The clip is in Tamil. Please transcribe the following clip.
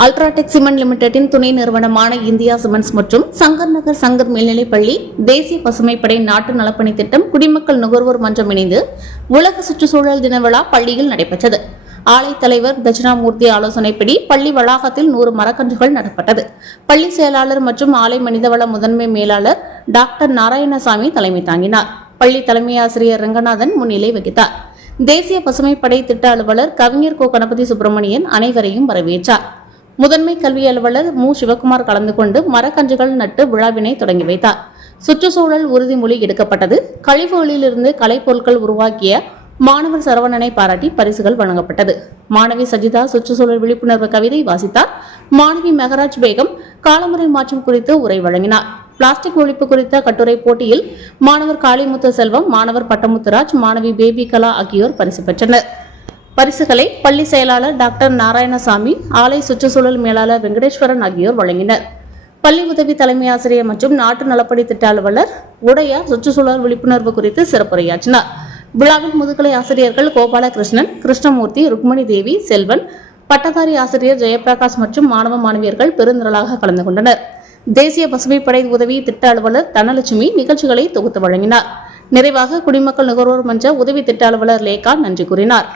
அல்ட்ராடெக் சிமெண்ட் லிமிடெட்டின் துணை நிறுவனமான இந்தியா சிமெண்ட்ஸ் மற்றும் சங்கர் நகர் சங்கர் மேல்நிலைப்பள்ளி தேசிய பசுமைப்படை நாட்டு நலப்பணி திட்டம் குடிமக்கள் நுகர்வோர் மன்றம் இணைந்து உலக சுற்றுச்சூழல் தின விழா பள்ளியில் நடைபெற்றது. ஆலை தலைவர் தட்சிணாமூர்த்தி ஆலோசனைப்படி பள்ளி வளாகத்தில் நூறு மரக்கன்றுகள் நடப்பட்டது. பள்ளி செயலாளர் மற்றும் ஆலை மனிதவள முதன்மை மேலாளர் டாக்டர் நாராயணசாமி தலைமை தாங்கினார். பள்ளி தலைமை ஆசிரியர் ரங்கநாதன் முன்னிலை வகித்தார். தேசிய பசுமைப்படை திட்ட அலுவலர் கவிஞர் கோ. கணபதி சுப்பிரமணியன் அனைவரையும் வரவேற்றார். முதன்மை கல்வி அலுவலர் மு. சிவகுமார் கலந்து கொண்டு மரக்கன்றுகள் நட்டு விழாவினை தொடங்கி வைத்தார். சுற்றுச்சூழல் உறுதிமொழி எடுக்கப்பட்டது. கழிவுகளிலிருந்து கலைப்பொருட்கள் உருவாக்கிய மாணவர் சரவணனை பாராட்டி பரிசுகள் வழங்கப்பட்டது. மாணவி சஜிதா சுற்றுச்சூழல் விழிப்புணர்வு கவிதை வாசித்தார். மாணவி மெகராஜ் பேகம் காலமுறை மாற்றம் குறித்து உரை வழங்கினார். பிளாஸ்டிக் ஒழிப்பு குறித்த கட்டுரை போட்டியில் மாணவர் காளிமுத்து செல்வம் மாணவர் பட்டமுத்துராஜ் மாணவி பேபி கலா ஆகியோர் பரிசு பெற்றனர். பரிசுகளை பள்ளி செயலாளர் டாக்டர் நாராயணசாமி ஆலை சுற்றுச்சூழல் மேலாளர் வெங்கடேஸ்வரன் ஆகியோர் வழங்கினர். பள்ளி உதவி தலைமை ஆசிரியர் மற்றும் நாட்டு நலப்பணி திட்ட அலுவலர் உடைய சுற்றுச்சூழல் விழிப்புணர்வு குறித்து சிறப்புரையாற்றினார். விழாவில் முதுகலை ஆசிரியர்கள் கோபாலகிருஷ்ணன் கிருஷ்ணமூர்த்தி ருக்மணி தேவி செல்வன் பட்டதாரி ஆசிரியர் ஜெயபிரகாஷ் மற்றும் மாணவ மாணவியர்கள் பெருந்திரளாக கலந்து கொண்டனர். தேசிய பசுமைப்படை உதவி திட்ட அலுவலர் தனலட்சுமி நிகழ்ச்சிகளை தொகுத்து வழங்கினார். நிறைவாக குடிமக்கள் நுகர்வோர் மன்ற உதவி திட்ட அலுவலர் லேகா நன்றி கூறினார்.